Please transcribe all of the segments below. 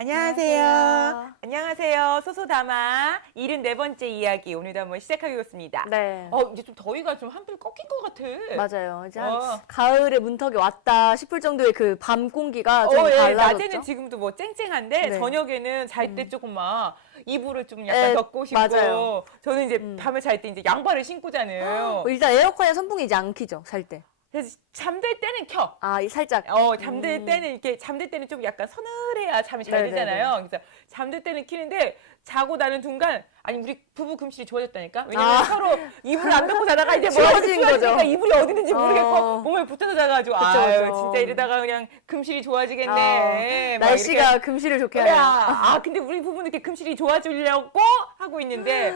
안녕하세요. 안녕하세요. 소소담아 74번째 이야기 오늘도 한번 시작하겠습니다. 네. 이제 좀 더위가 좀 한풀 꺾인 것 같아. 맞아요. 이제 한 가을의 문턱이 왔다 싶을 정도의 그 밤 공기가 좀 예, 달라졌죠. 낮에는 지금도 뭐 쨍쨍한데 네. 저녁에는 잘 때 조금 막 이불을 좀 약간 덮고 싶고 맞아요. 저는 이제 밤에 잘 때 이제 양말을 신고 자는. 일단 에어컨에 선풍기 이제 안 켜죠, 살 때. 그래서 잠들 때는 켜. 살짝. 잠들 때는 이렇게 잠들 때는 좀 약간 서늘해야 잠이 잘 네네네. 되잖아요. 그래서 잠들 때는 키는데 자고 나는 순간 우리 부부 금실이 좋아졌다니까. 왜냐면 서로 이불을 안 덮고 자다가 이제 추워진 거죠. 이불이 어디 있는지 모르겠고 몸에 붙어서 자가지고 그쵸. 진짜 이러다가 그냥 금실이 좋아지겠네. 막 날씨가 이렇게. 금실을 좋게 하네요. 근데 우리 부부는 이렇게 금실이 좋아지려고 하고 있는데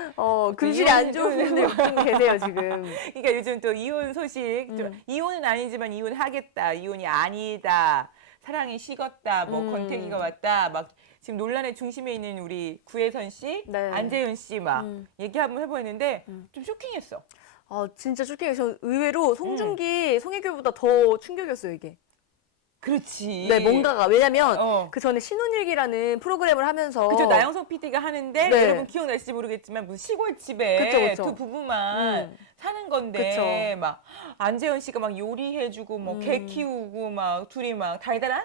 금실이 안 좋은 분들 좀 계세요, 지금. 그러니까 요즘 또 이혼 소식, 좀 이혼은 아니지만 이혼하겠다, 이혼이 아니다, 사랑이 식었다, 뭐 권태기가 왔다, 막 지금 논란의 중심에 있는 우리 구혜선 씨, 네. 안재현 씨 막 얘기 한번 해보였는데 좀 쇼킹했어. 진짜 쇼킹해요. 저 의외로 송중기, 송혜교보다 더 충격이었어요, 이게. 그렇지. 네, 뭔가가. 왜냐면 그 전에 신혼일기라는 프로그램을 하면서. 그죠, 나영석 PD가 하는데 네. 여러분 기억나실지 모르겠지만 무슨 시골집에 그쵸. 두 부부만 사는 건데 막 안재현 씨가 막 요리해주고 뭐 개 키우고 막 둘이 막 달달한?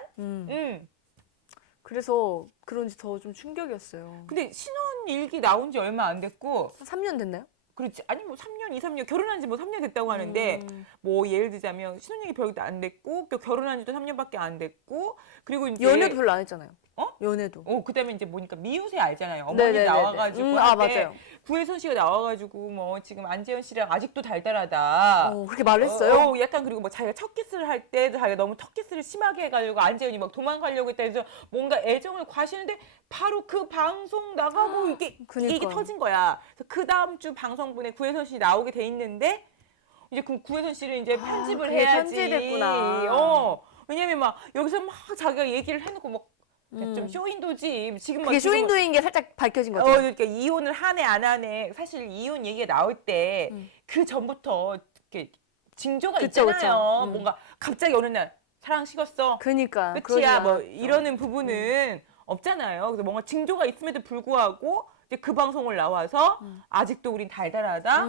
그래서 그런지 더 좀 충격이었어요. 근데 신혼일기 나온 지 얼마 안 됐고, 3년 됐나요? 그렇지. 아니 뭐 3년, 2, 3년, 결혼한 지 뭐 3년 됐다고 하는데, 뭐 예를 들자면 신혼일기 별로 안 됐고, 또 결혼한 지도 3년밖에 안 됐고, 그리고 이제 연애도 별로 안 했잖아요. 어? 연애도. 그다음에 이제 보니까 미우새 알잖아요. 어머니 네네네네. 나와가지고 할 때 맞아요. 구혜선 씨가 나와가지고 뭐 지금 안재현 씨랑 아직도 달달하다. 그렇게 말을 했어요? 약간 그리고 뭐 자기가 첫 키스를 할 때도 자기가 너무 첫 키스를 심하게 해가지고 안재현이 막 도망가려고 했다 해서 뭔가 애정을 과시는데 바로 그 방송 나가고 이게 터진 거야. 그래서 그 다음 주 방송분에 구혜선 씨 나오게 돼 있는데 이제 그럼 구혜선 씨를 이제 편집을 그게 해야지. 편집됐구나. 왜냐면 막 여기서 막 자기가 얘기를 해놓고 막 좀 쇼윈도지. 지금 그게 쇼윈도인 게 살짝 밝혀진 거죠. 그러니까 이혼을 하네 안 하네. 사실 이혼 얘기가 나올 때 그 전부터 이렇게 징조가 있잖아요. 그쵸. 뭔가 갑자기 어느 날 사랑 식었어. 그니까. 끝이야. 뭐 이러는 부분은 없잖아요. 그래서 뭔가 징조가 있음에도 불구하고 이제 그 방송을 나와서 아직도 우린 달달하다.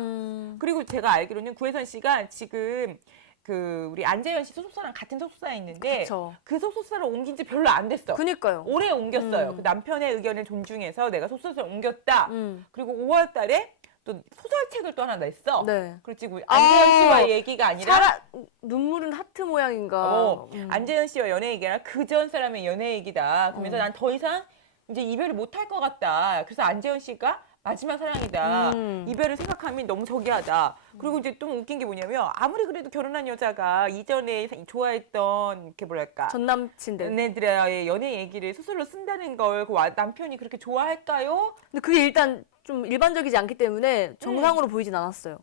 그리고 제가 알기로는 구혜선 씨가 지금 그 우리 안재현 씨 소속사랑 같은 소속사에 있는데 그쵸. 그 소속사를 옮긴 지 별로 안 됐어. 그니까요. 올해 옮겼어요. 그 남편의 의견을 존중해서 내가 소속사를 옮겼다. 그리고 5월 달에 또 소설책을 또 하나 냈어. 네. 그렇지. 안재현 씨와 얘기가 아니라 눈물은 하트 모양인가. 안재현 씨와 연애 얘기가 아니라 그전 사람의 연애 얘기다. 그러면서 난 더 이상 이제 이별을 못 할 것 같다. 그래서 안재현 씨가 마지막 사랑이다. 이별을 생각하면 너무 저기하다. 그리고 이제 좀 웃긴 게 뭐냐면 아무리 그래도 결혼한 여자가 이전에 좋아했던 이렇게 뭐랄까 전 남친들. 얘네들의 연애 얘기를 소설로 쓴다는 걸 그 남편이 그렇게 좋아할까요? 근데 그게 일단 좀 일반적이지 않기 때문에 정상으로 보이진 않았어요.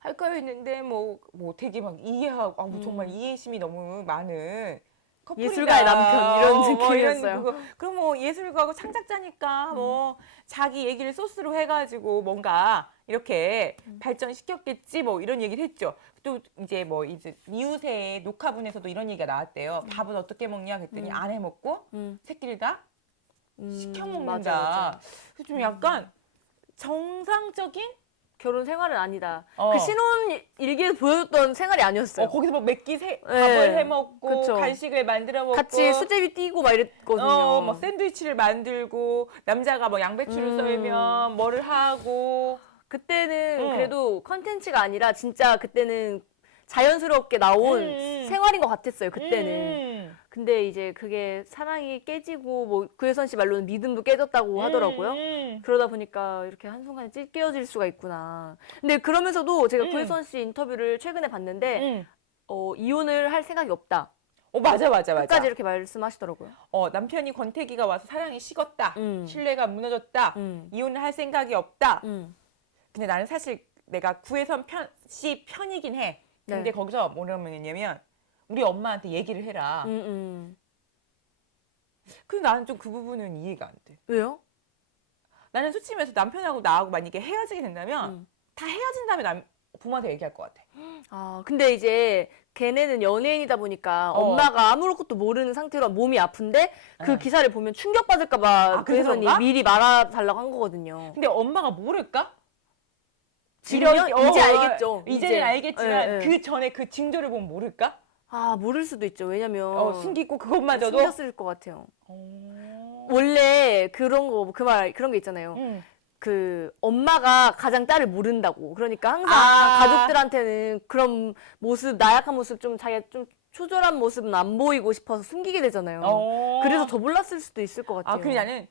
할까요 했는데 뭐 되게 막 이해하고 정말 이해심이 너무 많은 커플이다. 예술가의 남편 이런 느낌이었어요. 그럼 뭐 예술가고 창작자니까 뭐 자기 얘기를 소스로 해가지고 뭔가 이렇게 발전시켰겠지 뭐 이런 얘기를 했죠. 또 이제 미우새의 녹화분에서도 이런 얘기가 나왔대요. 밥은 어떻게 먹냐 그랬더니 안 해 먹고 새끼를 다 시켜 먹는다. 맞아. 그래서 좀 약간 정상적인 결혼 생활은 아니다. 그 신혼 일기에서 보여줬던 생활이 아니었어요. 거기서 막 몇 끼 밥을 해 먹고 그쵸. 간식을 만들어 먹고 같이 수제비 뛰고 막 이랬거든요. 막 샌드위치를 만들고 남자가 막 양배추를 썰면 뭐를 하고. 그때는 그래도 컨텐츠가 아니라 진짜 그때는 자연스럽게 나온 생활인 것 같았어요. 그때는. 근데 이제 그게 사랑이 깨지고 뭐 구혜선 씨 말로는 믿음도 깨졌다고 하더라고요. 그러다 보니까 이렇게 한순간에 깨어질 수가 있구나. 근데 그러면서도 제가 구혜선 씨 인터뷰를 최근에 봤는데 이혼을 할 생각이 없다. 맞아. 끝까지 이렇게 말씀하시더라고요. 남편이 권태기가 와서 사랑이 식었다. 신뢰가 무너졌다. 이혼을 할 생각이 없다. 근데 나는 사실 내가 구혜선 씨 편이긴 해. 근데 네. 거기서 뭐라고 했냐면 우리 엄마한테 얘기를 해라. 근데 나는 좀 그 부분은 이해가 안 돼. 왜요? 나는 솔직히 말해서 남편하고 나하고 만약에 헤어지게 된다면 다 헤어진 다음에 부모한테 얘기할 것 같아. 근데 이제 걔네는 연예인이다 보니까 엄마가 아무것도 모르는 상태로 몸이 아픈데 그 기사를 보면 충격받을까봐 그래서 구혜선이 그런가? 미리 말아달라고 한 거거든요. 근데 엄마가 모를까? 지금요? 이제 알겠죠. 이제는 이제. 알겠지만 예, 예. 그 전에 그 징조를 보면 모를까? 아, 모를 수도 있죠. 왜냐면 숨기고 그것마저도. 숨겼을 것 같아요. 어. 원래 그런 게 있잖아요. 그 엄마가 가장 딸을 모른다고. 그러니까 항상 가족들한테는 그런 모습, 나약한 모습 좀 자기가 좀 초절한 모습은 안 보이고 싶어서 숨기게 되잖아요. 그래서 더 몰랐을 수도 있을 것 같아요. 그래 나는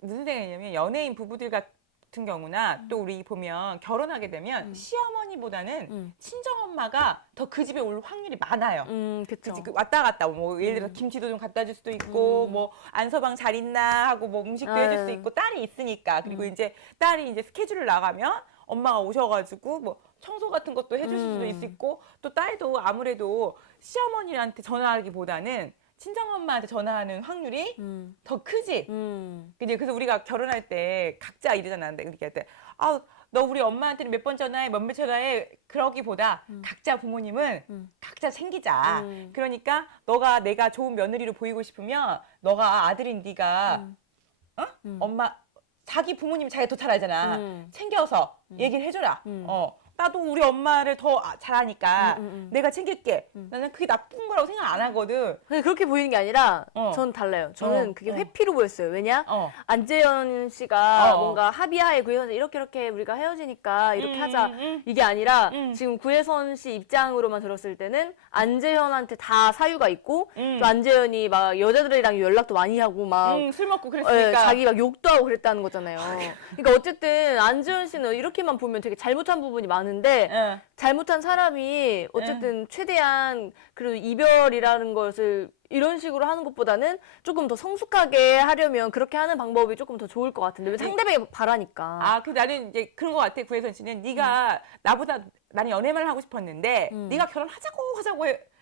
무슨 생각이냐면 연예인 부부들 같은 경우나 또 우리 보면 결혼하게 되면 시어머니보다는 친정엄마가 더 그 집에 올 확률이 많아요. 그쵸. 그치? 왔다 갔다 뭐 예를 들어 김치도 좀 갖다 줄 수도 있고 뭐 안서방 잘 있나 하고 뭐 음식도 해줄 수 있고 딸이 있으니까 그리고 이제 딸이 이제 스케줄을 나가면 엄마가 오셔가지고 뭐 청소 같은 것도 해줄 수도 있고 또 딸도 아무래도 시어머니한테 전화하기보다는 친정엄마한테 전화하는 확률이 더 크지. 그래서 우리가 결혼할 때 각자 이러잖아. 이렇게 할 때, 너 우리 엄마한테는 몇 번 전화해, 몇 번 전화해. 그러기보다 각자 부모님은 각자 챙기자. 그러니까 내가 좋은 며느리로 보이고 싶으면 너가 아들인 네가 엄마 자기 부모님 자기가 더 잘 알잖아. 챙겨서 얘기를 해줘라. 나도 우리 엄마를 더 잘하니까 내가 챙길게. 나는 그게 나쁜 거라고 생각 안 하거든. 근데 그렇게 보이는 게 아니라 전 달라요. 저는 그게 회피로 보였어요. 왜냐? 안재현 씨가 뭔가 합의하에 구혜선 씨 이렇게 우리가 헤어지니까 이렇게 하자. 이게 아니라 지금 구혜선 씨 입장으로만 들었을 때는 안재현한테 다 사유가 있고 또 안재현이 막 여자들이랑 연락도 많이 하고 막 술 먹고 그랬으니까. 자기 막 욕도 하고 그랬다는 거잖아요. 그러니까 어쨌든 안재현 씨는 이렇게만 보면 되게 잘못한 부분이 많은데 잘못한 사람이 어쨌든 최대한 그래도 이별이라는 것을 이런 식으로 하는 것보다는 조금 더 성숙하게 하려면 그렇게 하는 방법이 조금 더 좋을 것 같은데 왜 상대방이 바라니까. 나는 이제 그런 것 같아. 구혜선 씨는 네가 나는 연애만 하고 싶었는데 네가 결혼하자고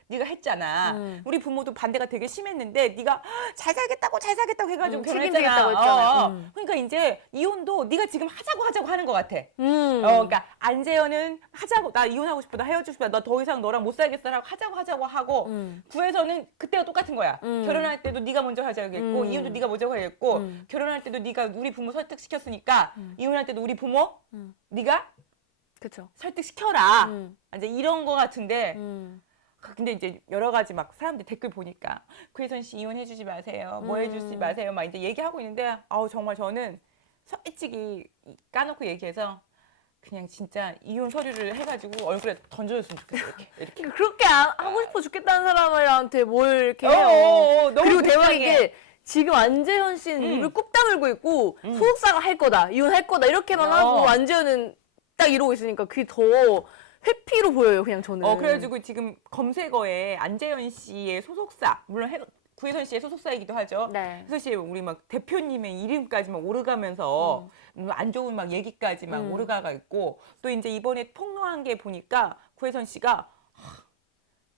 네가 했잖아. 우리 부모도 반대가 되게 심했는데 네가 잘 살겠다고 해가지고 결혼했잖아. 책임지겠다고 했잖아요. 그러니까 이제 이혼도 네가 지금 하자고 하는 것 같아. 그러니까 안재현은 나 이혼하고 싶어, 나 헤어지고 싶어, 나 더 이상 너랑 못 살겠어라고 하자고 하고 구혜선은 그때가 똑같은 거야. 결혼할 때도 네가 먼저 하자고 했고 이혼도 네가 먼저 하겠고 결혼할 때도 네가 우리 부모 설득시켰으니까 이혼할 때도 우리 부모 네가 그쵸. 설득시켜라. 이제 이런 거 같은데. 근데 이제 여러 가지 막 사람들 댓글 보니까 구혜선 씨 이혼해주지 마세요. 뭐 해주지 마세요. 막 이제 얘기하고 있는데 정말 저는 솔직히 까놓고 얘기해서 그냥 진짜 이혼 서류를 해가지고 얼굴에 던져줬으면 좋겠어요. 이렇게. 그렇게 하고 싶어 죽겠다는 사람한테 뭘 이렇게 해요. 너무 그리고 대박인 불쌍해. 게 지금 안재현 씨는 입을 꾹 다물고 있고 소속사가 할 거다, 이혼할 거다 이렇게만 하고 안재현은 딱 이러고 있으니까 그게 더 회피로 보여요, 그냥 저는. 그래가지고 지금 검색어에 안재현 씨의 소속사, 물론 구혜선 씨의 소속사이기도 하죠. 네. 그래서 우리 막 대표님의 이름까지 막 오르가면서 안 좋은 막 얘기까지 막 오르가가 있고 또 이제 이번에 폭로한 게 보니까 구혜선 씨가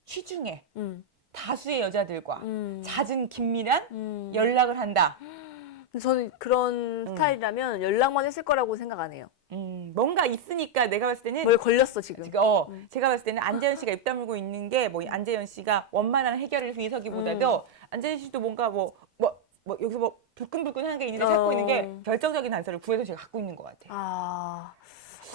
취중에 다수의 여자들과 잦은 긴밀한 연락을 한다. 근데 저는 그런 스타일이라면 연락만 했을 거라고 생각 안 해요. 뭔가 있으니까 내가 봤을 때는 뭘 걸렸어 지금. 제가 봤을 때는 안재현 씨가 입 다물고 있는 게 뭐 안재현 씨가 원만한 해결을 위해서기보다도 안재현 씨도 뭔가 뭐 여기서 뭐 불끈불끈한 게 있는데 찾고 있는 게 결정적인 단서를 구혜선 씨가 갖고 있는 것 같아.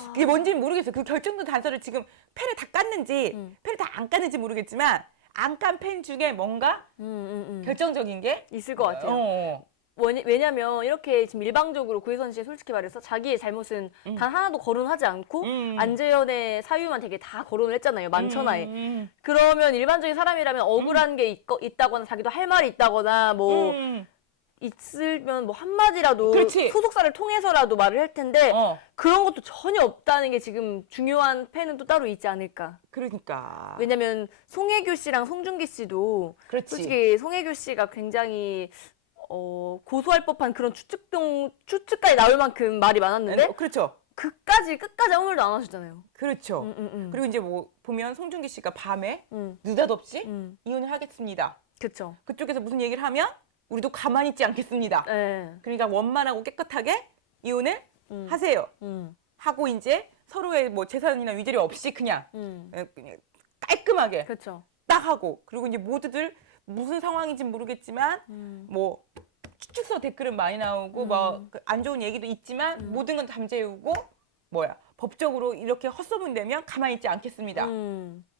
그게 뭔지는 모르겠어요. 그 결정적 단서를 지금 패를 다 깠는지 패를 다 안 깠는지 모르겠지만 안 깐 팬 중에 뭔가 결정적인 게 있을 것 같아요. 왜냐면 이렇게 지금 일방적으로 구혜선 씨 솔직히 말해서 자기의 잘못은 단 하나도 거론하지 않고 안재현의 사유만 되게 다 거론을 했잖아요. 만천하에. 그러면 일반적인 사람이라면 억울한 게 있다거나 자기도 할 말이 있다거나 뭐 있으면 뭐 한마디라도 그렇지. 소속사를 통해서라도 말을 할 텐데 그런 것도 전혀 없다는 게 지금 중요한 팬은 또 따로 있지 않을까. 그러니까. 왜냐면 송혜교 씨랑 송중기 씨도 그렇지. 솔직히 송혜교 씨가 굉장히 고소할 법한 그런 추측까지 나올 만큼 말이 많았는데 그렇죠. 끝까지 아무 말도 안 하셨잖아요. 그렇죠. 그리고 이제 뭐 보면 송중기 씨가 밤에 느닷없이 이혼을 하겠습니다. 그렇죠. 그쪽에서 무슨 얘기를 하면 우리도 가만히 있지 않겠습니다. 네. 그러니까 원만하고 깨끗하게 이혼을 하세요. 하고 이제 서로의 뭐 재산이나 위자료 없이 그냥 깔끔하게 그렇죠. 딱 하고 그리고 이제 모두들 무슨 상황인지 모르겠지만 뭐 추측서 댓글은 많이 나오고 뭐 안 좋은 얘기도 있지만 모든 건 잠재우고 뭐야 법적으로 이렇게 헛소문되면 가만히 있지 않겠습니다.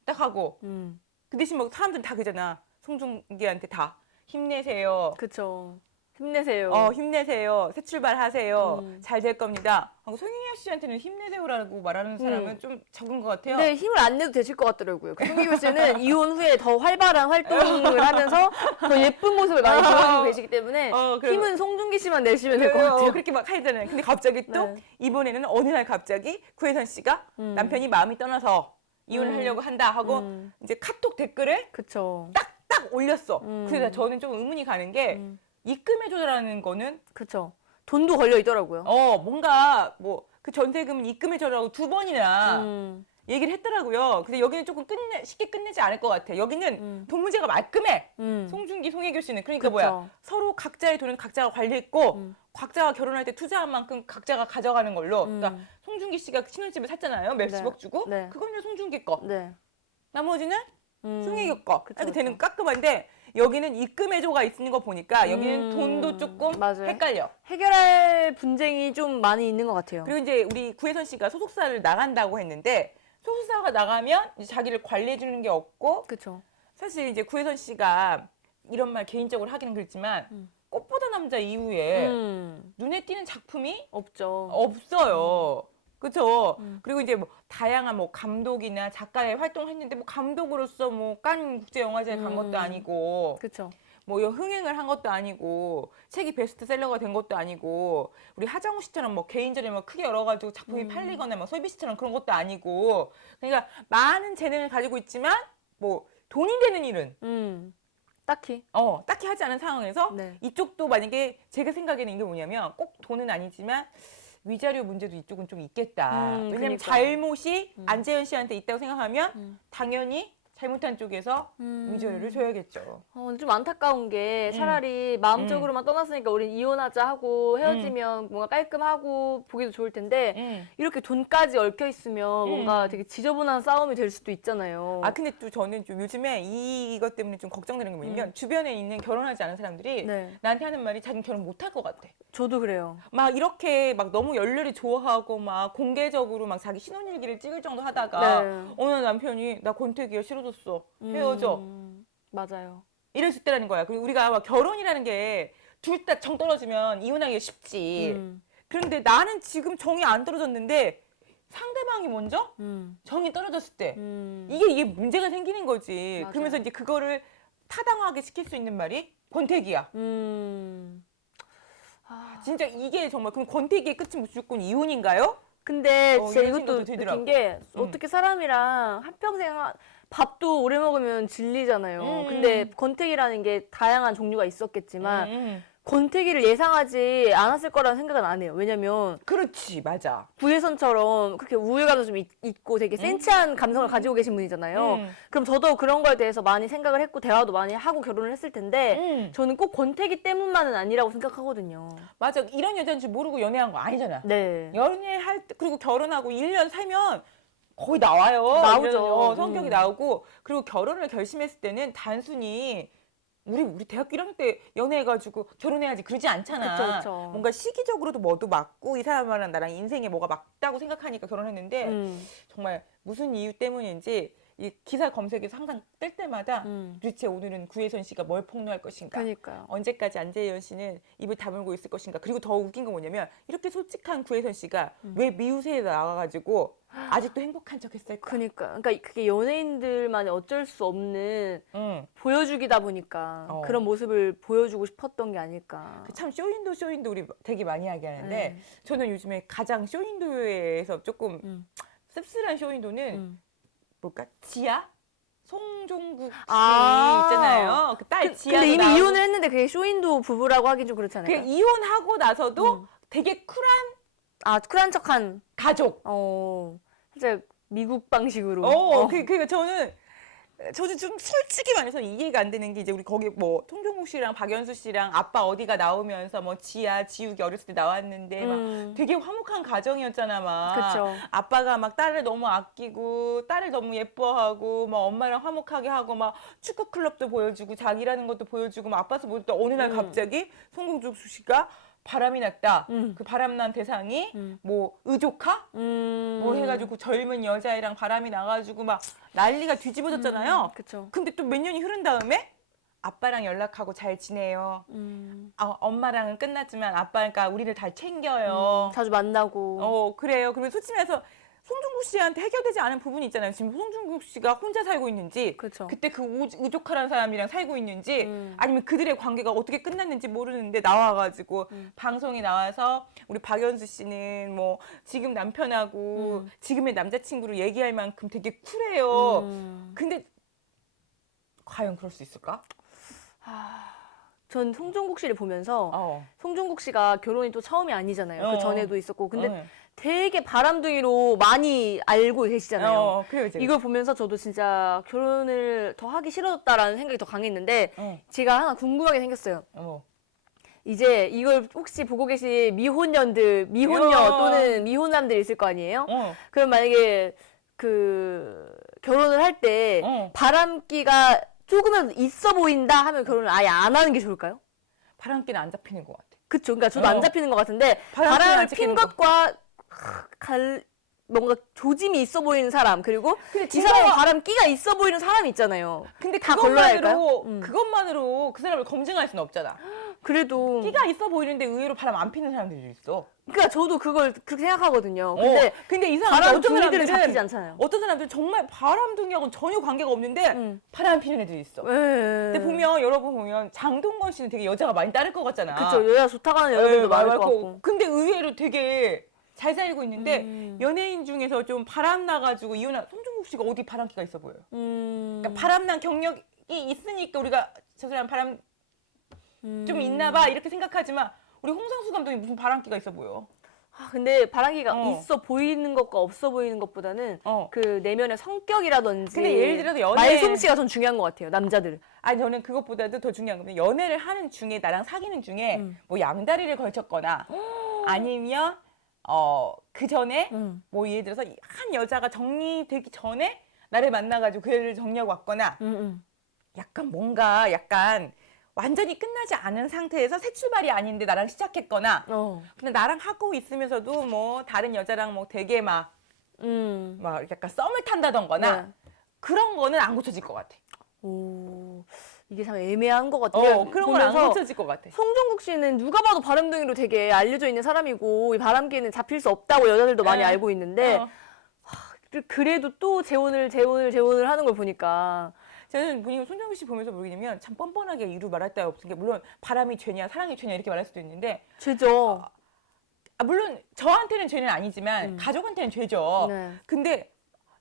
딱 하고 그 대신 뭐 사람들은 다 그러잖아. 송중기한테 다 힘내세요. 그쵸. 힘내세요. 힘내세요. 새 출발하세요. 잘 될 겁니다. 송혜교 씨한테는 힘내세요라고 말하는 사람은 좀 적은 것 같아요. 근데 힘을 안 내도 되실 것 같더라고요. 송혜교 씨는 이혼 후에 더 활발한 활동을 하면서 더 예쁜 모습을 많이 보여주고 계시기 때문에 힘은 송중기 씨만 내시면 될 것 같아요. 그렇게 막 하잖아요. 근데 갑자기 또 네. 이번에는 어느 날 갑자기 구혜선 씨가 남편이 마음이 떠나서 이혼을 하려고 한다 하고 이제 카톡 댓글을 그쵸. 딱 올렸어. 그래서 저는 좀 의문이 가는 게 입금해줘라는 거는 그쵸. 돈도 걸려 있더라고요. 뭔가 뭐 그 전세금은 입금해줘라고 2번이나 얘기를 했더라고요. 근데 여기는 조금 쉽게 끝내지 않을 것 같아. 여기는 돈 문제가 말끔해. 송중기, 송혜교 씨는. 그러니까 그쵸. 뭐야. 서로 각자의 돈은 각자가 관리했고 각자가 결혼할 때 투자한 만큼 각자가 가져가는 걸로. 그러니까 송중기 씨가 신혼집을 샀잖아요. 몇십억 주고. 네. 그건 송중기 거. 네. 나머지는 송혜교 거. 그쵸, 이렇게 그쵸. 되는 깔끔한데 여기는 입금해줘가 있는 거 보니까 여기는 돈도 조금 맞아요. 헷갈려. 해결할 분쟁이 좀 많이 있는 것 같아요. 그리고 이제 우리 구혜선 씨가 소속사를 나간다고 했는데 소속사가 나가면 이제 자기를 관리해 주는 게 없고 그쵸. 사실 이제 구혜선 씨가 이런 말 개인적으로 하기는 그렇지만 꽃보다 남자 이후에 눈에 띄는 작품이 없죠. 없어요. 그렇죠. 그리고 이제 뭐 다양한 뭐 감독이나 작가의 활동을 했는데 뭐 감독으로서 뭐 칸 국제영화제에 간 것도 아니고 그쵸. 뭐 흥행을 한 것도 아니고 책이 베스트셀러가 된 것도 아니고 우리 하정우 씨처럼 뭐 개인전에 뭐 크게 열어가지고 작품이 팔리거나 뭐 소비 씨처럼 그런 것도 아니고 그러니까 많은 재능을 가지고 있지만 뭐 돈이 되는 일은 딱히. 딱히 하지 않은 상황에서 네. 이쪽도 만약에 제가 생각에는 이게 뭐냐면 꼭 돈은 아니지만 위자료 문제도 이쪽은 좀 있겠다. 왜냐면 그러니까요. 잘못이 안재현 씨한테 있다고 생각하면 당연히 잘못한 쪽에서 위자료를 줘야겠죠. 근데 좀 안타까운 게 차라리 마음적으로만 떠났으니까 우린 이혼하자 하고 헤어지면 뭔가 깔끔하고 보기도 좋을 텐데 이렇게 돈까지 얽혀 있으면 뭔가 되게 지저분한 싸움이 될 수도 있잖아요. 근데 또 저는 좀 요즘에 이것 때문에 좀 걱정되는 게 뭐냐면 주변에 있는 결혼하지 않은 사람들이 네. 나한테 하는 말이 자기는 결혼 못 할 것 같아. 저도 그래요. 막 이렇게 막 너무 열렬히 좋아하고 막 공개적으로 막 자기 신혼일기를 찍을 정도 하다가 네. 어느 날 남편이 나 권태기가 싫어졌어. 헤어져. 맞아요. 이랬을 때라는 거야. 그리고 우리가 막 결혼이라는 게 둘 다 정 떨어지면 이혼하기가 쉽지. 그런데 나는 지금 정이 안 떨어졌는데 상대방이 먼저 정이 떨어졌을 때 이게 문제가 생기는 거지. 맞아요. 그러면서 이제 그거를 타당하게 시킬 수 있는 말이 권태기야. 진짜 이게 정말 그럼 권태기의 끝은 무조건 이혼인가요? 근데 진짜 이런 이것도 생각도 들더라고. 느낀 게 어떻게 사람이랑 한평생 밥도 오래 먹으면 질리잖아요. 근데 권태기라는 게 다양한 종류가 있었겠지만 권태기를 예상하지 않았을 거라는 생각은 안 해요. 왜냐면 그렇지, 맞아. 구혜선처럼 그렇게 우울감도 좀 있고 되게 센치한 감성을 가지고 계신 분이잖아요. 그럼 저도 그런 거에 대해서 많이 생각을 했고 대화도 많이 하고 결혼을 했을 텐데 저는 꼭 권태기 때문만은 아니라고 생각하거든요. 맞아. 이런 여자인 줄 모르고 연애한 거 아니잖아. 네. 연애할 때 그리고 결혼하고 1년 살면 거의 나와요. 나오죠. 이런, 성격이 나오고 그리고 결혼을 결심했을 때는 단순히 우리 대학교 1학년 때 연애해가지고 결혼해야지 그러지 않잖아. 그쵸, 그쵸. 뭔가 시기적으로도 뭐도 맞고 이 사람이랑 나랑 인생에 뭐가 맞다고 생각하니까 결혼했는데 정말 무슨 이유 때문인지 이 기사 검색에서 항상 뜰 때마다 도대체 오늘은 구혜선 씨가 뭘 폭로할 것인가. 그러니까요. 언제까지 안재현 씨는 입을 다물고 있을 것인가. 그리고 더 웃긴 건 뭐냐면 이렇게 솔직한 구혜선 씨가 왜 미우새에 나와가지고 아직도 행복한 척 했을까. 그러니까 그게 연예인들만이 어쩔 수 없는 보여주기다 보니까 그런 모습을 보여주고 싶었던 게 아닐까. 참 쇼윈도 우리 되게 많이 이야기하는데 네. 저는 요즘에 가장 쇼윈도에서 조금 씁쓸한 쇼윈도는 뭘까? 지아? 송종국 씨 있잖아요. 그 딸 지아. 근데 이미 이혼을 했는데 그게 쇼윈도 부부라고 하긴 좀 그렇지 않아요? 이혼하고 나서도 되게 쿨한 쿨한 척한. 가족. 살짝 미국 방식으로. 그러니까 저는 저도 좀 솔직히 말해서 이해가 안 되는 게 이제 우리 거기 뭐 송중국 씨랑 박연수 씨랑 아빠 어디가 나오면서 뭐 지아, 지욱이 어렸을 때 나왔는데 막 되게 화목한 가정이었잖아 막. 그쵸. 아빠가 막 딸을 너무 아끼고 딸을 너무 예뻐하고 막 엄마랑 화목하게 하고 막 축구 클럽도 보여주고 자기라는 것도 보여주고 막 아빠서 보였다 어느 날 갑자기 송중국 씨가 바람이 났다. 그 바람난 대상이 뭐 의조카? 뭐 해가지고 젊은 여자애랑 바람이 나가지고 막 난리가 뒤집어졌잖아요. 그쵸. 근데 또 몇 년이 흐른 다음에 아빠랑 연락하고 잘 지내요. 엄마랑은 끝났지만 아빠가 우리를 잘 챙겨요. 자주 만나고. 그래요. 그리고 솔직히 말해서 송중국 씨한테 해결되지 않은 부분이 있잖아요. 지금 송중국 씨가 혼자 살고 있는지, 그쵸. 그때 그 의족하라는 사람이랑 살고 있는지, 아니면 그들의 관계가 어떻게 끝났는지 모르는데 나와가지고 방송에 나와서 우리 박연수 씨는 뭐 지금 남편하고 지금의 남자친구를 얘기할 만큼 되게 쿨해요. 근데 과연 그럴 수 있을까? 전 송중국 씨를 보면서 송중국 씨가 결혼이 또 처음이 아니잖아요. 그 어. 전에도 있었고. 근데 되게 바람둥이로 많이 알고 계시잖아요. 그래요, 이제. 이걸 보면서 저도 진짜 결혼을 더 하기 싫어졌다라는 생각이 더 강했는데 제가 하나 궁금하게 생겼어요. 이제 이걸 혹시 보고 계신 미혼녀 또는 미혼남들 있을 거 아니에요? 그럼 만약에 그 결혼을 할 때 바람기가 조금은 있어 보인다 하면 결혼을 아예 안 하는 게 좋을까요? 바람기는 안 잡히는 것 같아. 그쵸. 그러니까 저도 안 잡히는 것 같은데 바람기는 바람을 안 핀 잡히는 거. 것과 뭔가 조짐이 있어 보이는 사람 그리고 근데 이 사람이 바람기가 있어 보이는 사람이 있잖아요. 근데 다 걸러야 할까요? 그것만으로 그 사람을 검증할 수는 없잖아. 그래도 끼가 있어 보이는데 의외로 바람 안 피는 사람들이 있어. 그러니까 저도 그걸 그렇게 생각하거든요. 근데 이 사람 어떤 바람둥이들은 사람들은 잡히지 않잖아요. 어떤 사람들은 정말 바람둥이하고는 전혀 관계가 없는데 바람 피는 애들이 있어. 네. 근데 보면 여러분 보면 장동건 씨는 되게 여자가 많이 따를 것 같잖아. 그쵸. 여자 좋다고 하는 여자들도 많을 것 같고. 근데 의외로 되게 잘 살고 있는데 연예인 중에서 좀 바람 나가지고 이혼한 송중국 씨가 어디 바람기가 있어 보여요. 그러니까 바람난 경력이 있으니까 우리가 저 사람 바람 좀 있나 봐 이렇게 생각하지만 우리 홍상수 감독이 무슨 바람기가 있어 보여. 근데 바람기가 있어 보이는 것과 없어 보이는 것보다는 그 내면의 성격이라든지 근데 예를 들어서 말솜씨가 전 중요한 것 같아요. 남자들. 아니 저는 그것보다도 더 중요한 건 연애를 하는 중에 나랑 사귀는 중에 뭐 양다리를 걸쳤거나 아니면 그 전에 뭐 예를 들어서 한 여자가 정리되기 전에 나를 만나가지고 그 애를 정리하고 왔거나 약간 뭔가 약간 완전히 끝나지 않은 상태에서 새 출발이 아닌데 나랑 시작했거나 근데 나랑 하고 있으면서도 뭐 다른 여자랑 뭐 되게 막 약간 썸을 탄다던거나 그런 거는 안 고쳐질 것 같아. 오, 이게 참 애매한 것 같아요. 그런 건 안 고쳐질 것 같아. 송중국 씨는 누가 봐도 바람둥이로 되게 알려져 있는 사람이고 이 바람기는 잡힐 수 없다고 여자들도 많이 알고 있는데 그래도 또 재혼을 하는 걸 보니까 저는 분이 손정국 씨 보면서 모르겠냐면 참 뻔뻔하게 이루 말할 데가 없은 게 물론 바람이 죄냐 사랑이 죄냐 이렇게 말할 수도 있는데 죄죠. 물론 저한테는 죄는 아니지만 가족한테는 죄죠. 네. 근데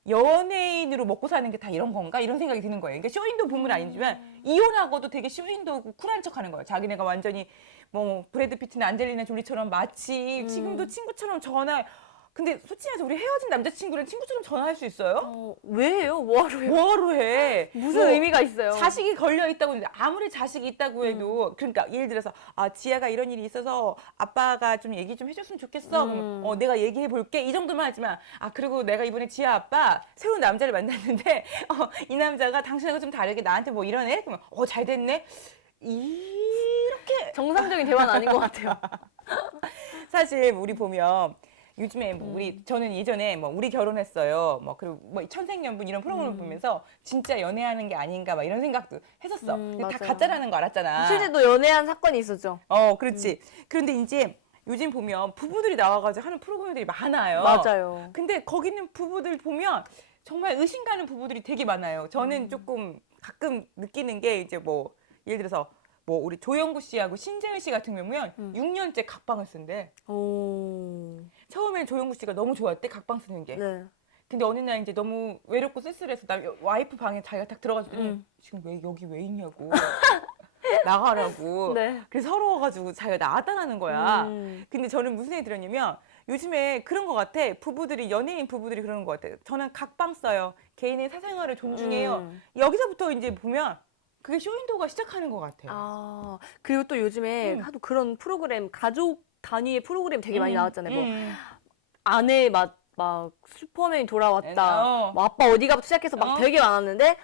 연예인으로 먹고 사는 게 다 이런 건가? 이런 생각이 드는 거예요. 그러니까 쇼윈도 부문 아니지만 이혼하고도 되게 쇼윈도고 쿨한 척하는 거예요. 자기네가 완전히 뭐 브래드 피트나 안젤리나 졸리처럼 마치 지금도 친구처럼 전화. 근데 솔직히 말해서 우리 헤어진 남자친구랑 친구처럼 전화할 수 있어요? 왜 해요? 뭐하러 해요? 뭐하러 해? 무슨 의미가 있어요? 자식이 걸려 있다고 했는데 아무리 자식이 있다고 해도 그러니까 예를 들어서 지아가 이런 일이 있어서 아빠가 좀 얘기 좀 해줬으면 좋겠어. 그러면 내가 얘기해 볼게 이 정도만 하지만 그리고 내가 이번에 지아 아빠 새로운 남자를 만났는데 이 남자가 당신하고 좀 다르게 나한테 뭐 이러네. 그러면 잘 됐네. 이렇게 정상적인 대화는 아닌 것 같아요. 사실 우리 보면. 요즘에 뭐 저는 예전에 뭐 우리 결혼했어요. 뭐 그리고 뭐 천생연분 이런 프로그램을 보면서 진짜 연애하는 게 아닌가 막 이런 생각도 했었어. 근데 다 맞아요. 가짜라는 거 알았잖아. 실제도 연애한 사건이 있었죠. 그렇지. 그런데 이제 요즘 보면 부부들이 나와가지고 하는 프로그램들이 많아요. 맞아요. 근데 거기 있는 부부들 보면 정말 의심 가는 부부들이 되게 많아요. 저는 조금 가끔 느끼는 게 이제 뭐 예를 들어서 뭐 우리 조영구 씨하고 신재은 씨 같은 경우는 6년째 각방을 쓴대. 처음엔 조영구 씨가 너무 좋았대 각방 쓰는 게. 네. 근데 어느 날 이제 너무 외롭고 쓸쓸해서 나 와이프 방에 자기가 딱 들어가지고 지금 왜 여기 왜 있냐고 나가라고. 네. 그래서 서러워가지고 자기가 나왔다라는 거야. 근데 저는 무슨 생각이 들었냐면 요즘에 그런 것 같아. 연예인 부부들이 그러는 것 같아. 저는 각방 써요. 개인의 사생활을 존중해요. 여기서부터 이제 보면 그게 쇼윈도가 시작하는 것 같아요. 아, 그리고 또 요즘에 하도 그런 프로그램, 가족 단위의 프로그램 되게 많이 나왔잖아요. 뭐, 아내 막 슈퍼맨이 돌아왔다. 뭐 아빠 어디가부터 시작해서 막 되게 많았는데,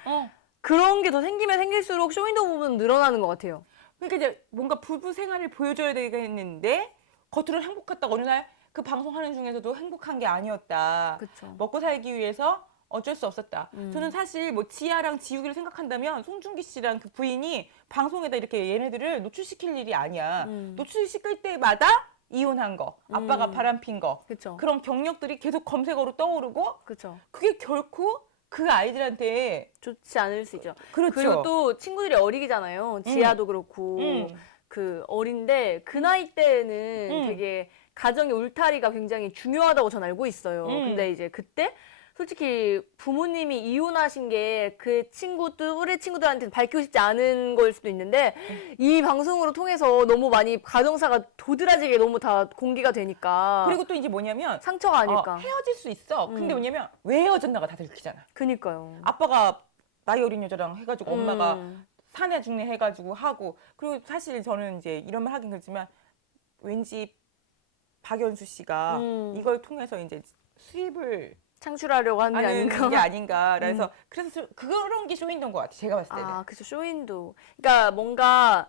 그런 게 더 생기면 생길수록 쇼윈도 부분 늘어나는 것 같아요. 그러니까 이제 뭔가 부부 생활을 보여줘야 되겠는데, 겉으로는 행복했다. 어느 날 그 방송하는 중에서도 행복한 게 아니었다. 그쵸. 먹고 살기 위해서 어쩔 수 없었다. 저는 사실 뭐 지아랑 지우기를 생각한다면 송중기 씨랑 그 부인이 방송에다 이렇게 얘네들을 노출시킬 일이 아니야. 노출시킬 때마다 이혼한 거, 아빠가 바람핀 거, 그쵸. 그런 경력들이 계속 검색어로 떠오르고 그쵸. 그게 결코 그 아이들한테 좋지 않을 수 있죠. 그렇죠. 그리고 또 친구들이 어리기잖아요. 지아도 그렇고. 그 어린데 그 나이 때는 되게 가정의 울타리가 굉장히 중요하다고 전 알고 있어요. 근데 이제 그때 솔직히 부모님이 이혼하신 게 그 친구들, 우리 친구들한테는 밝히고 싶지 않은 걸 수도 있는데 이 방송으로 통해서 너무 많이 가정사가 도드라지게 너무 다 공개가 되니까 그리고 또 이제 뭐냐면 상처가 아닐까. 헤어질 수 있어. 근데 뭐냐면 왜 헤어졌나가 다 들키잖아. 그니까요. 아빠가 나이 어린 여자랑 해가지고 엄마가 사내 중내 해가지고 하고 그리고 사실 저는 이제 이런 말 하긴 그렇지만 왠지 박연수 씨가 이걸 통해서 이제 수입을 창출하려고 하는 게 하는 아닌가. 게 아닌가. 그래서 그래서 그런 게 쇼윈도인 것 같아. 제가 봤을 때는. 아, 그쵸. 쇼윈도. 그러니까 뭔가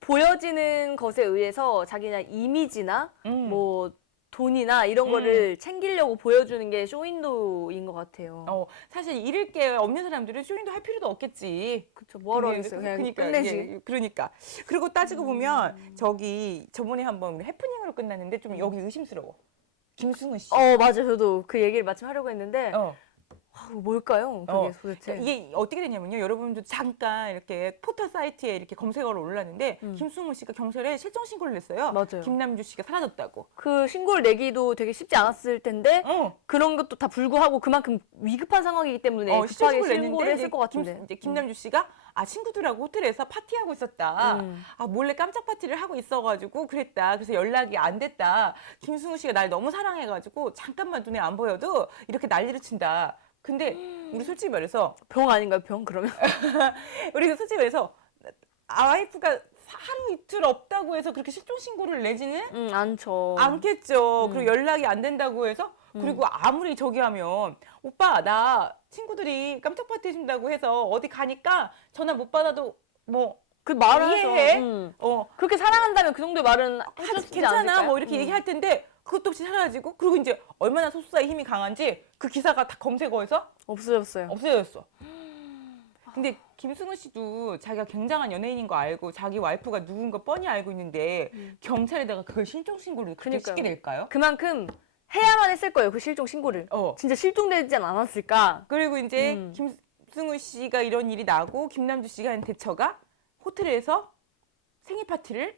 보여지는 것에 의해서 자기나 이미지나 뭐 돈이나 이런 거를 챙기려고 보여주는 게 쇼윈도인 것 같아요. 사실 잃을 게 없는 사람들은 쇼윈도 할 필요도 없겠지. 그쵸. 뭐하러 하겠어요. 그냥 끝내지. 예, 그러니까. 그리고 따지고 보면 저번에 한번 해프닝으로 끝났는데 좀 여기 의심스러워. 김승우 씨. 맞아. 저도 그 얘기를 마침 하려고 했는데 뭘까요? 그게 도대체. 이게 어떻게 되냐면요. 여러분도 잠깐 이렇게 포털 사이트에 이렇게 검색어로 올랐는데 김승우 씨가 경찰에 실종 신고를 냈어요. 맞아요. 김남주 씨가 사라졌다고. 그 신고를 내기도 되게 쉽지 않았을 텐데 그런 것도 다 불구하고 그만큼 위급한 상황이기 때문에 급하게 신고를 했을 것 같은데. 이제 김남주 씨가 친구들하고 호텔에서 파티하고 있었다. 몰래 깜짝 파티를 하고 있어가지고 그랬다. 그래서 연락이 안 됐다. 김승우 씨가 날 너무 사랑해가지고 잠깐만 눈에 안 보여도 이렇게 난리를 친다. 근데 우리 솔직히 말해서 병 아닌가요? 병 그러면? 우리 솔직히 말해서 와이프가 하루 이틀 없다고 해서 그렇게 실종 신고를 내지는 않죠. 않겠죠. 그리고 연락이 안 된다고 해서 그리고 아무리 저기 하면 오빠 나 친구들이 깜짝 파티 해준다고 해서 어디 가니까 전화 못 받아도 뭐 그 말을 이해해? 그렇게 사랑한다면 그 정도의 말은 해줬지 괜찮아 않을까요? 뭐 이렇게 얘기할 텐데 그것도 없이 사라지고 그리고 이제 얼마나 소수자의 힘이 강한지 그 기사가 다 검색어에서 없어졌어요. 없어졌어. 근데 김승우 씨도 자기가 굉장한 연예인인 거 알고 자기 와이프가 누군 거 뻔히 알고 있는데 경찰에다가 그걸 실종 신고를 그렇게 쉽게 낼까요? 그만큼 해야만 했을 거예요. 그 실종 신고를. 진짜 실종되지 않았을까? 그리고 이제 김승우 씨가 이런 일이 나고 김남주 씨가 한 대처가 호텔에서 생일 파티를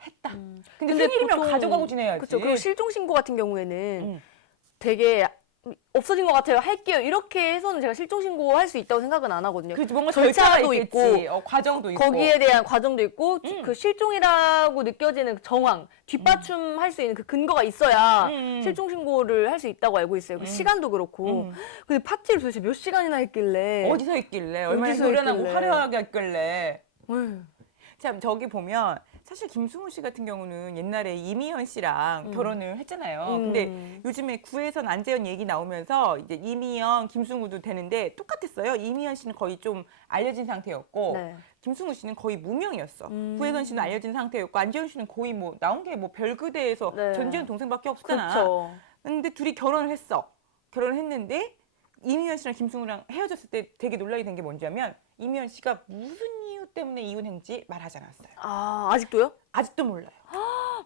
했다. 근데 생일이면 보통 가져가고 지내야지. 그렇죠. 그리고 실종 신고 같은 경우에는 되게 없어진 것 같아요. 할게요. 이렇게 해서는 제가 실종 신고할 수 있다고 생각은 안 하거든요. 그렇지, 뭔가 절차도 있겠지. 있고 과정도 있고 거기에 대한 과정도 있고 그 실종이라고 느껴지는 정황 뒷받침할 수 있는 그 근거가 있어야 실종 신고를 할 수 있다고 알고 있어요. 그 시간도 그렇고. 근데 파티를 도대체 몇 시간이나 했길래 어디서 했길래 얼마나 어디서 노련하고 했길래. 화려하게 했길래. 어휴. 참 저기 보면 사실 김승우 씨 같은 경우는 옛날에 이미연 씨랑 결혼을 했잖아요. 근데 요즘에 구혜선 안재현 얘기 나오면서 이제 이미연, 김승우도 되는데 똑같았어요. 이미연 씨는 거의 좀 알려진 상태였고 네. 김승우 씨는 거의 무명이었어. 구혜선 씨는 알려진 상태였고 안재현 씨는 거의 뭐 나온 게 뭐 별그대에서 네. 전지현 동생밖에 없었잖아. 그렇죠. 근데 둘이 결혼을 했어. 결혼을 했는데 이미연 씨랑 김승우랑 헤어졌을 때 되게 논란이 된 게 뭔지하면 이미연 씨가 무슨 이유 때문에 이혼했는지 말하지 않았어요. 아직도요? 아직도 몰라요.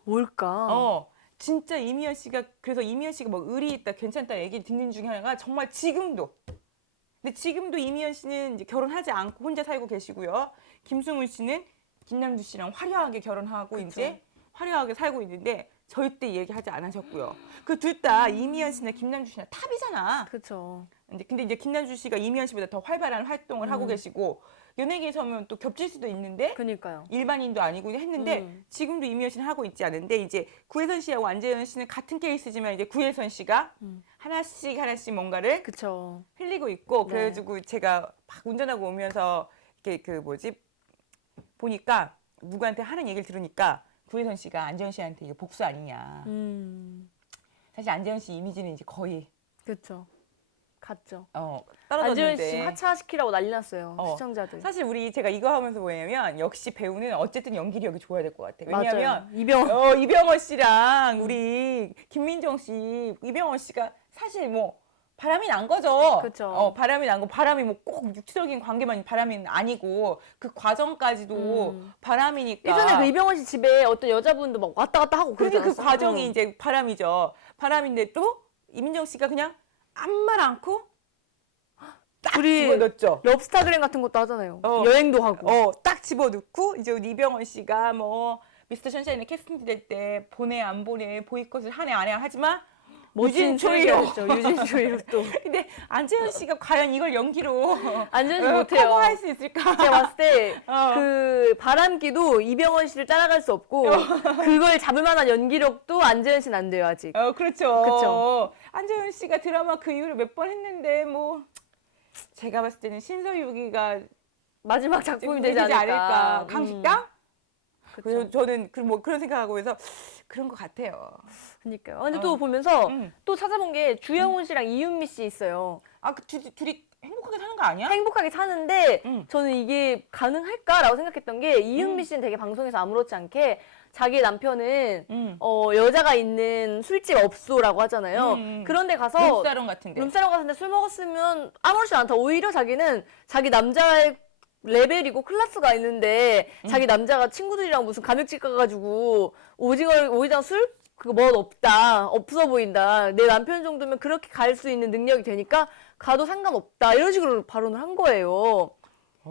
뭘까? 진짜 이미연 씨가 그래서 이미연 씨가 뭐 의리 있다 괜찮다 얘기 듣는 중에 하나가 정말 지금도 근데 지금도 이미연 씨는 이제 결혼하지 않고 혼자 살고 계시고요. 김승우 씨는 김남주 씨랑 화려하게 결혼하고 그쵸. 이제 화려하게 살고 있는데 절대 얘기하지 않으셨고요. 그 둘 다 이미연 씨나 김남주 씨나 탑이잖아. 그렇죠. 근데 이제 김남주 씨가 이미연 씨보다 더 활발한 활동을 하고 계시고 연예계에서면 또 겹칠 수도 있는데 그니까요. 일반인도 아니고 했는데 지금도 이미연 씨는 하고 있지 않은데 이제 구혜선 씨하고 안재현 씨는 같은 케이스지만 이제 구혜선 씨가 하나씩 뭔가를 그쵸. 흘리고 있고 네. 그래가지고 제가 막 운전하고 오면서 이렇게 그 뭐지 보니까 누구한테 하는 얘기를 들으니까 구혜선 씨가 안재현 씨한테 이게 복수 아니냐. 사실 안재현 씨 이미지는 이제 거의 그쵸. 갔죠. 떨어졌는데. 안재현 씨 하차시키라고 난리 났어요. 어. 시청자들. 사실 제가 이거 하면서 뭐냐면 역시 배우는 어쨌든 연기력이 좋아야 될 것 같아. 왜냐하면 맞아요. 이병헌. 이병헌 씨랑 우리 김민정 씨, 이병헌 씨가 사실 뭐 바람이 난 거죠. 그쵸. 바람이 난 거, 바람이 뭐 꼭 육체적인 관계만 바람이 아니고 그 과정까지도 바람이니까. 예전에 그 이병헌 씨 집에 어떤 여자분도 막 왔다 갔다 하고 그러지 그러니까 그 않았어요? 과정이 이제 바람이죠. 바람인데 또 이민정 씨가 그냥 아무 말 않고 딱 둘이 집어넣었죠. 럽스타그램 같은 것도 하잖아요. 어. 여행도 하고. 딱 집어넣고 이제 이병헌 씨가 뭐 미스터 션샤인에 캐스팅 될 때 보내 안 보내 보이콧을 하네 안 해 하지만 멋진 유진 초이로. 초이로. 유진 초이로 또. 근데 안재현 씨가 과연 이걸 연기로 안재현 씨 못해요. 커버할 수 있을까? 제가 봤을 때 어. 그 바람기도 이병헌 씨를 따라갈 수 없고 그걸 잡을 만한 연기력도 안재현 씨는 안 돼요 아직. 그렇죠. 그쵸. 안재현 씨가 드라마 그 이후로 몇 번 했는데 뭐 제가 봤을 때는 신서유기가 마지막 작품이 되지 되지 않을까. 강식당? 그쵸. 그래서 저는 뭐 그런 생각하고 해서 그런 것 같아요. 그러니까요. 근데 또 보면서 음. 또 찾아본 게 주영훈 씨랑 이윤미 씨 있어요. 그 둘이 행복하게 사는 거 아니야? 행복하게 사는데 음. 저는 이게 가능할까라고 생각했던 게 이윤미 씨는 되게 방송에서 아무렇지 않게 자기 남편은 여자가 있는 술집 업소라고 하잖아요. 그런데 가서 룸사롱 같은데. 룸사롱 같은데 술 먹었으면 아무렇지 않다. 오히려 자기는 자기 남자의 레벨이고 클래스가 있는데 자기 남자가 친구들이랑 무슨 가맥집 가가지고 오징어 술? 그거 멋 없다. 없어 보인다. 내 남편 정도면 그렇게 갈 수 있는 능력이 되니까 가도 상관없다. 이런 식으로 발언을 한 거예요.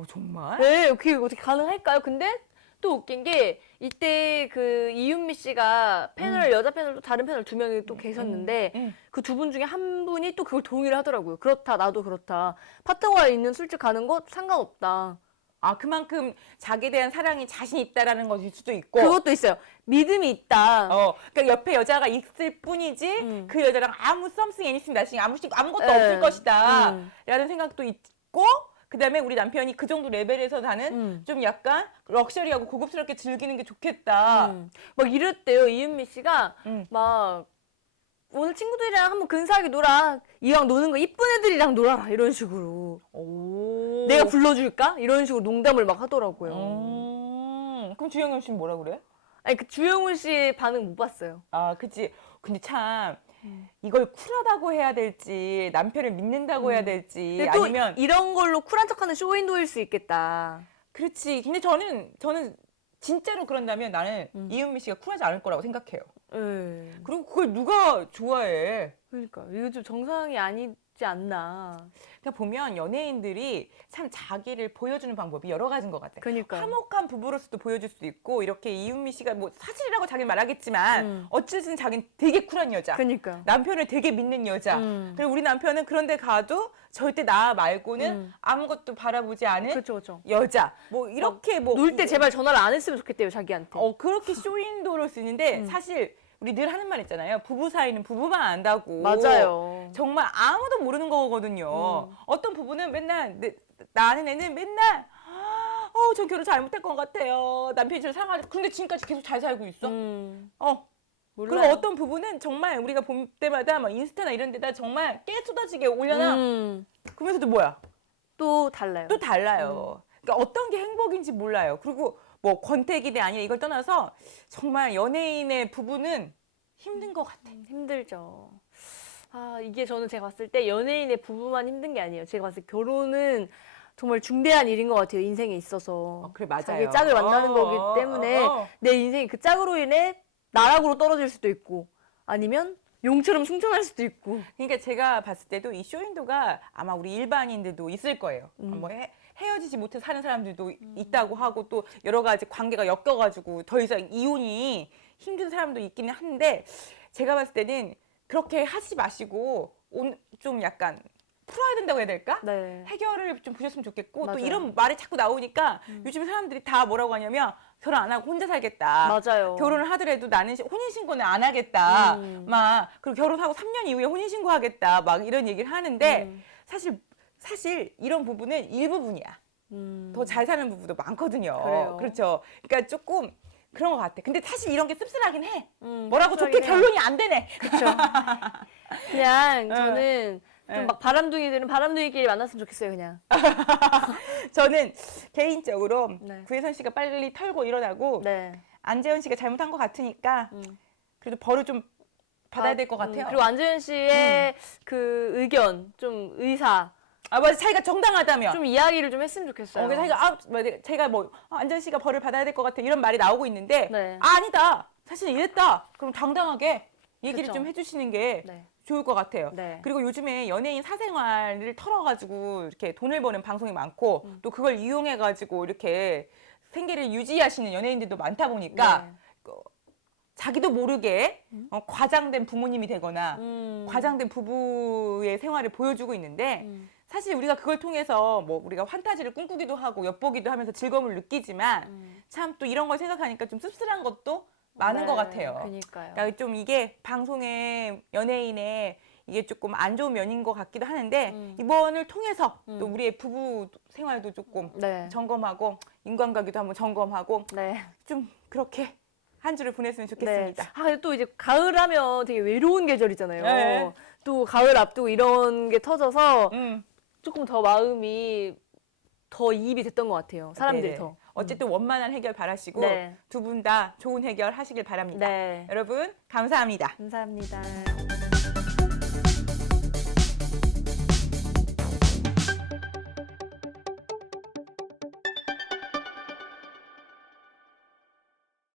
정말? 네, 그게 어떻게 가능할까요? 근데 또 웃긴 게 이때 그 이윤미 씨가 여자 패널도 다른 패널 2명이 또 계셨는데 그 2분 중에 한 분이 또 그걸 동의를 하더라고요. 그렇다, 나도 그렇다. 파트너가 있는 술집 가는 거 상관없다. 그만큼 자기에 대한 사랑이 자신 있다라는 것일 수도 있고. 그것도 있어요. 믿음이 있다. 그러니까 옆에 여자가 있을 뿐이지 그 여자랑 아무 썸씽 애니슨 나싱 아무것도 네. 없을 것이다. 라는 생각도 있고 그다음에 우리 남편이 그 정도 레벨에서 나는 좀 약간 럭셔리하고 고급스럽게 즐기는 게 좋겠다. 막 이랬대요. 이은미 씨가 막 오늘 친구들이랑 한번 근사하게 놀아. 이왕 노는 거 이쁜 애들이랑 놀아라. 이런 식으로. 내가 불러줄까? 이런 식으로 농담을 막 하더라고요. 그럼 주영훈 씨는 뭐라 그래? 아니 그 주영훈 씨 반응 못 봤어요. 그치. 근데 참 이걸 쿨하다고 해야 될지 남편을 믿는다고 해야 될지 근데 또 아니면 이런 걸로 쿨한 척하는 쇼윈도일 수 있겠다. 그렇지. 근데 저는 진짜로 그런다면 나는 이은미 씨가 쿨하지 않을 거라고 생각해요. 네. 그리고 그걸 누가 좋아해? 그러니까 이거 좀 정상이 아니지 않나. 그냥 보면 연예인들이 참 자기를 보여주는 방법이 여러 가지인 것 같아. 그러니까. 화목한 부부로서도 보여줄 수도 있고 이렇게 이은미 씨가 뭐 사실이라고 자기는 말하겠지만 어쨌든 자기는 되게 쿨한 여자. 그러니까. 남편을 되게 믿는 여자. 그리고 우리 남편은 그런데 가도 절대 나 말고는 아무것도 바라보지 않은 그렇죠. 여자. 뭐 이렇게 뭐 놀 때 제발 전화를 안 했으면 좋겠대요 자기한테. 그렇게 쇼윈도를 쓰는데 사실 우리 늘 하는 말 있잖아요. 부부 사이는 부부만 안다고. 맞아요. 정말 아무도 모르는 거거든요. 어떤 부부는 맨날 나 아는 애는 맨날 전 결혼 잘못할 것 같아요. 남편이 저를 사랑하지. 그런데 지금까지 계속 잘 살고 있어. 그리고 몰라요. 어떤 부부는 정말 우리가 볼 때마다 막 인스타나 이런 데다 정말 깨 쏟아지게 올려놔. 그러면서도 뭐야? 또 달라요. 또 달라요. 그러니까 어떤 게 행복인지 몰라요. 그리고 뭐 권태기대 아니야 이걸 떠나서 정말 연예인의 부부는 힘든 것 같아. 힘들죠. 이게 제가 봤을 때 연예인의 부부만 힘든 게 아니에요. 제가 봤을 때 결혼은 정말 중대한 일인 것 같아요. 인생에 있어서. 그래 맞아요. 자기 짝을 만나는 거기 때문에 내 인생이 그 짝으로 인해 나락으로 떨어질 수도 있고 아니면 용처럼 승천할 수도 있고. 그러니까 제가 봤을 때도 이 쇼윈도가 아마 우리 일반인들도 있을 거예요. 뭐 헤어지지 못해 사는 사람들도 있다고 하고 또 여러 가지 관계가 엮여가지고 더 이상 이혼이 힘든 사람도 있기는 한데 제가 봤을 때는 그렇게 하지 마시고 좀 약간 풀어야 된다고 해야 될까? 네. 해결을 좀 보셨으면 좋겠고 맞아요. 또 이런 말이 자꾸 나오니까 요즘 사람들이 다 뭐라고 하냐면 결혼 안 하고 혼자 살겠다. 맞아요. 결혼을 하더라도 나는 혼인신고는 안 하겠다. 음. 막 그리고 결혼하고 3년 이후에 혼인신고 하겠다. 막 이런 얘기를 하는데 사실 이런 부분은 일부분이야. 더 잘 사는 부부도 많거든요. 그래요. 그렇죠. 그러니까 조금 그런 것 같아. 근데 사실 이런 게 씁쓸하긴 해. 뭐라고 씁쓸하긴 좋게 해요. 결론이 안 되네. 그렇죠. 그냥 저는 응. 좀 막 바람둥이들은 바람둥이끼리 만났으면 좋겠어요, 그냥. 저는 개인적으로 네. 구혜선 씨가 빨리 털고 일어나고 네. 안재현 씨가 잘못한 것 같으니까 그래도 벌을 좀 받아야 될 것 같아요. 그리고 안재현 씨의 그 의견, 좀 의사, 아 맞아, 자기가 정당하다면. 좀 이야기를 좀 했으면 좋겠어요. 그래서 자기가 안재현 씨가 벌을 받아야 될 것 같아 이런 말이 나오고 있는데 네. 아니다. 사실 이랬다. 그럼 당당하게 얘기를 그쵸. 좀 해주시는 게 네. 좋을 것 같아요. 네. 그리고 요즘에 연예인 사생활을 털어가지고 이렇게 돈을 버는 방송이 많고 또 그걸 이용해가지고 이렇게 생계를 유지하시는 연예인들도 많다 보니까 네. 자기도 모르게 과장된 부모님이 되거나 과장된 부부의 생활을 보여주고 있는데 사실 우리가 그걸 통해서 뭐 우리가 환타지를 꿈꾸기도 하고 엿보기도 하면서 즐거움을 느끼지만 참 또 이런 걸 생각하니까 좀 씁쓸한 것도 많은 것 같아요. 그러니까요. 그러니까 좀 이게 방송의 연예인의 이게 조금 안 좋은 면인 것 같기도 하는데 이번을 통해서 또 우리의 부부 생활도 조금 네. 점검하고 인간관계도 한번 점검하고 네. 좀 그렇게 한 주를 보냈으면 네. 좋겠습니다. 아, 근데 또 이제 가을 하면 되게 외로운 계절이잖아요. 네. 또 가을 앞두고 이런 게 터져서 음. 조금 더 마음이 더 이입이 됐던 것 같아요. 사람들이 네네. 더. 어쨌든 원만한 해결 바라시고 네. 두 분 다 좋은 해결 하시길 바랍니다. 네. 여러분 감사합니다. 감사합니다.